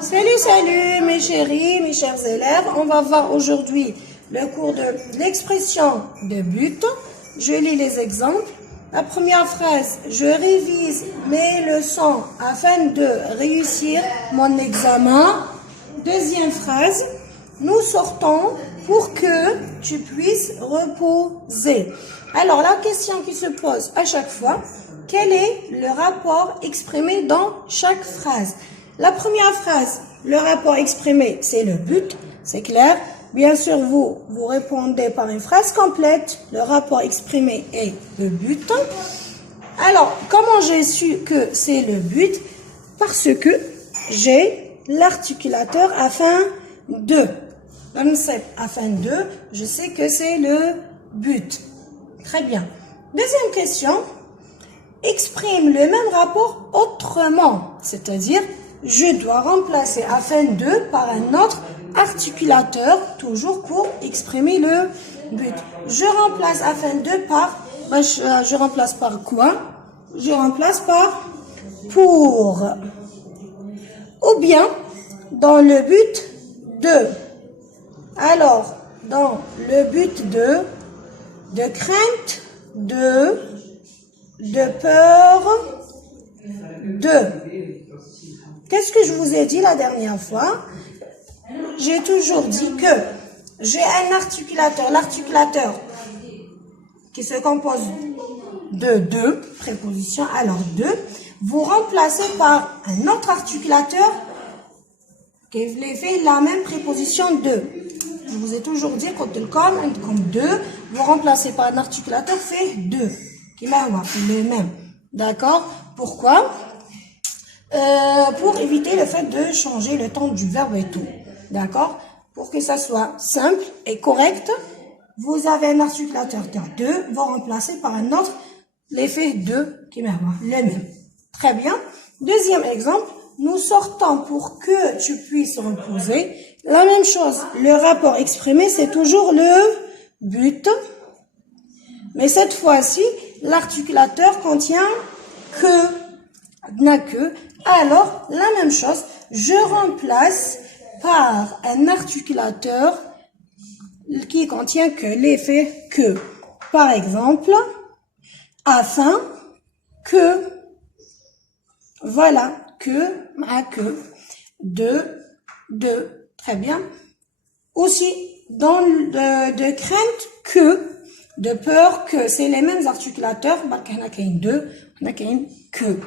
Salut, salut mes chéris, mes chers élèves. On va voir aujourd'hui le cours de l'expression de but. Je lis les exemples. La première phrase, je révise mes leçons afin de réussir mon examen. Deuxième phrase, nous sortons pour que tu puisses reposer. Alors la question qui se pose à chaque fois, quel est le rapport exprimé dans chaque phrase? La première phrase, le rapport exprimé, c'est le but, c'est clair. Bien sûr, vous répondez par une phrase complète. Le rapport exprimé est le but. Alors, comment j'ai su que c'est le but? Parce que j'ai l'articulateur afin de. Afin de, je sais que c'est le but. Très bien. Deuxième question. Exprime le même rapport autrement, c'est-à-dire je dois remplacer afin de par un autre articulateur, toujours pour exprimer le but. Je remplace afin de par, je remplace par quoi? Je remplace par pour. Ou bien, dans le but de. Alors, dans le but de crainte, de peur, de. Qu'est-ce que je vous ai dit la dernière fois? J'ai toujours dit que j'ai un articulateur, l'articulateur qui se compose de deux prépositions, alors deux, vous remplacez par un autre articulateur qui fait la même préposition de. Je vous ai toujours dit comme deux, vous remplacez par un articulateur fait deux, qui est le même. D'accord? Pourquoi? Pour éviter le fait de changer le temps du verbe et tout. D'accord? Pour que ça soit simple et correct, vous avez un articulateur de, vous remplacez par un autre, l'effet de, qui est le même. Très bien. Deuxième exemple, nous sortons pour que tu puisses reposer. La même chose, le rapport exprimé, c'est toujours le but. Mais cette fois-ci, l'articulateur contient que. Alors, la même chose, je remplace par un articulateur qui contient que l'effet que. Par exemple, afin que, voilà, que, de, très bien. Aussi, dans de crainte que, de peur que, c'est les mêmes articulateurs, on a qu'un de, on a qu'un que.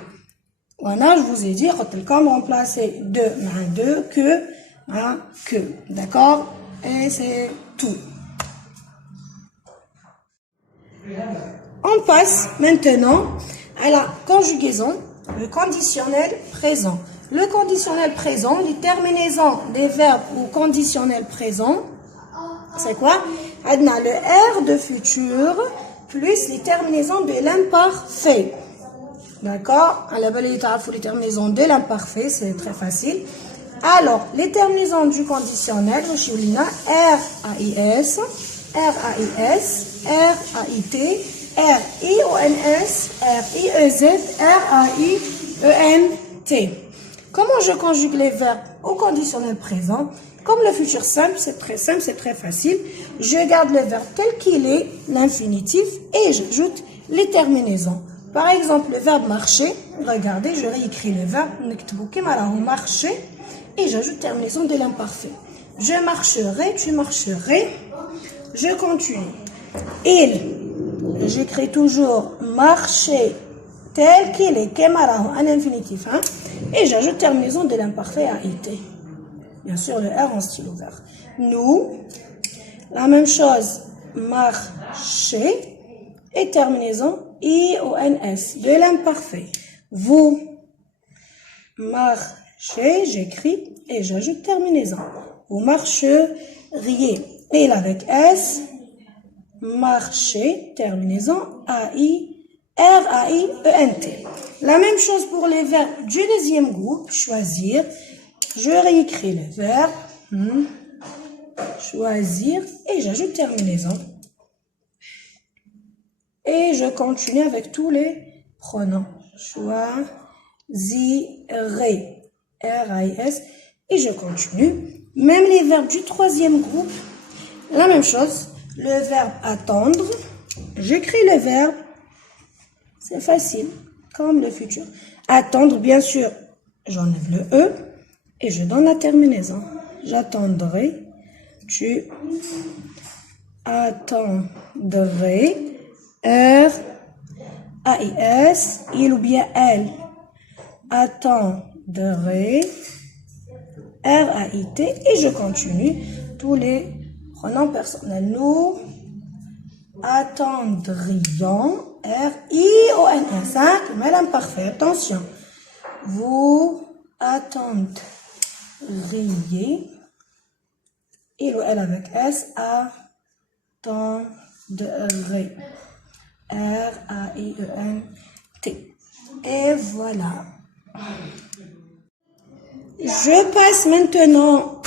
Voilà, je vous ai dit, comme remplacer de, que, d'accord? Et c'est tout. On passe maintenant à la conjugaison, le conditionnel présent. Le conditionnel présent, les terminaisons des verbes ou conditionnel présent, c'est quoi? On a le R de futur plus les terminaisons de l'imparfait. D'accord? À la belle, il faut les terminaisons de l'imparfait, c'est très facile. Alors, les terminaisons du conditionnel, R-A-I-S, R-A-I-S, R-A-I-T, R-I-O-N-S, R-I-E-Z, R-A-I-E-N-T. Comment je conjugue les verbes au conditionnel présent? Comme le futur simple, c'est très simple, c'est très facile. Je garde le verbe tel qu'il est, l'infinitif, et j'ajoute les terminaisons. Par exemple, le verbe marcher, regardez, je réécris le verbe, marcher, et j'ajoute terminaison de l'imparfait. Je marcherai, tu marcherais, je continue. J'écris toujours marcher tel qu'il est, un infinitif, hein, et j'ajoute terminaison de l'imparfait à été. Bien sûr, le R en stylo vert. Nous, la même chose, marcher, et terminaison I-O-N-S, de l'imparfait. Vous marchez, j'écris, et j'ajoute terminaison. Vous marcheriez. Et là avec S, marcher, terminaison A-I-R-A-I-E-N-T. La même chose pour les verbes du deuxième groupe, choisir. Je réécris le verbe, choisir, et j'ajoute terminaison. Et je continue avec tous les pronoms. Choisirai. R-A-I-S, et je continue. Même les verbes du troisième groupe, la même chose. Le verbe attendre, j'écris le verbe, c'est facile, comme le futur. Attendre, bien sûr, j'enlève le E et je donne la terminaison. J'attendrai, tu attendrais, R, A-I-S, il ou bien elle. Attendrai, R-A-I-T, et je continue tous les pronoms personnels. Nous attendrions, R-I-O-N, 5, mais l'imparfait, attention. Vous attendriez, il ou elle avec S, attendrez, R-A-I-E-N-T. Et voilà. Je passe maintenant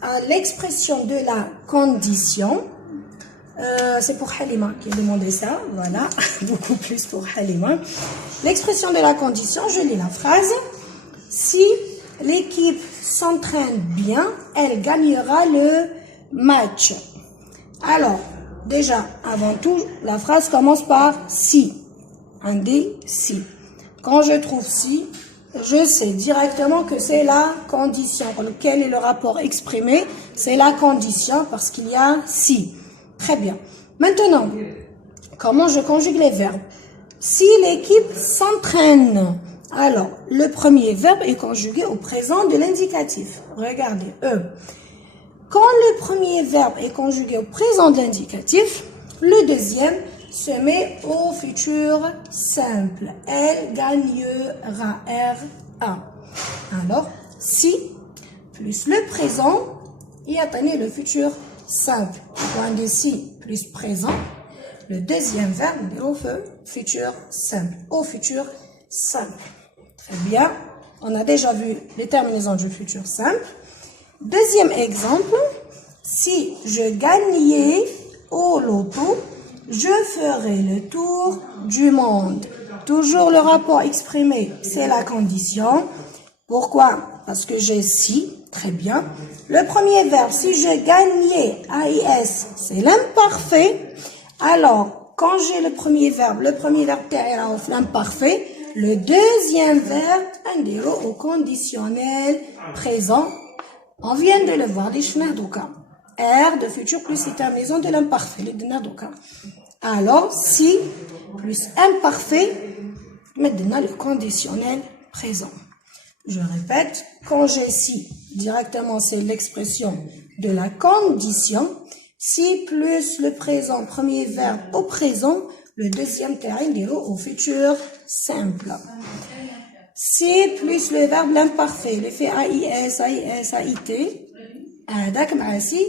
à l'expression de la condition. C'est pour Halima qui a demandé ça, voilà, beaucoup plus pour Halima. L'expression de la condition, je lis la phrase. Si l'équipe s'entraîne bien, elle gagnera le match. Alors, déjà, avant tout, la phrase commence par si. Un D, si. Quand je trouve si, je sais directement que c'est la condition. Quel est le rapport exprimé? C'est la condition parce qu'il y a si. Très bien. Maintenant, comment je conjugue les verbes? Si l'équipe s'entraîne, alors le premier verbe est conjugué au présent de l'indicatif. Regardez, Quand le premier verbe est conjugué au présent de l'indicatif, le deuxième se met au futur simple. Elle gagnera, R-A. Alors, si plus le présent, il y a le futur simple. Point de si plus présent, le deuxième verbe est au futur simple. Au futur simple. Très bien. On a déjà vu les terminaisons du futur simple. Deuxième exemple. Si je gagnais au loto, je ferai le tour du monde. Toujours le rapport exprimé, c'est la condition. Pourquoi? Parce que j'ai si, très bien. Le premier verbe, si je gagnais, A-I-S, c'est l'imparfait. Alors, quand j'ai le premier verbe l'imparfait, le deuxième verbe, indéro au conditionnel présent. On vient de le voir, les Shnadoka. R de futur plus terminaison de l'imparfait, les Shnadoka. Alors, si plus imparfait, maintenant le conditionnel présent. Je répète, quand j'ai si, directement c'est l'expression de la condition. Si plus le présent, premier verbe au présent, le deuxième terme au futur simple. Si plus le verbe l'imparfait, l'effet AIS, AIS, AIT, si,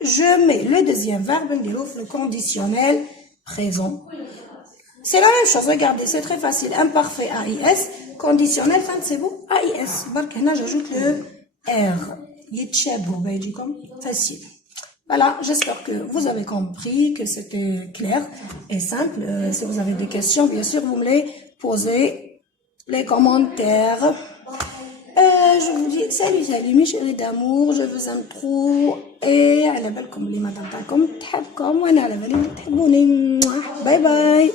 je mets le deuxième verbe le conditionnel présent. C'est la même chose, regardez, c'est très facile. Imparfait AIS, conditionnel, fin de c'est beau, AIS. Maintenant, j'ajoute le R. Facile. Voilà, j'espère que vous avez compris, que c'était clair et simple. Si vous avez des questions, bien sûr, vous me les posez, les commentaires. Je vous dis salut, salut mes chéris d'amour, je vous aime trop. Et على بالكم اللي ما تعطاكم تحبكم وانا على بالي تحبوني. Bye bye.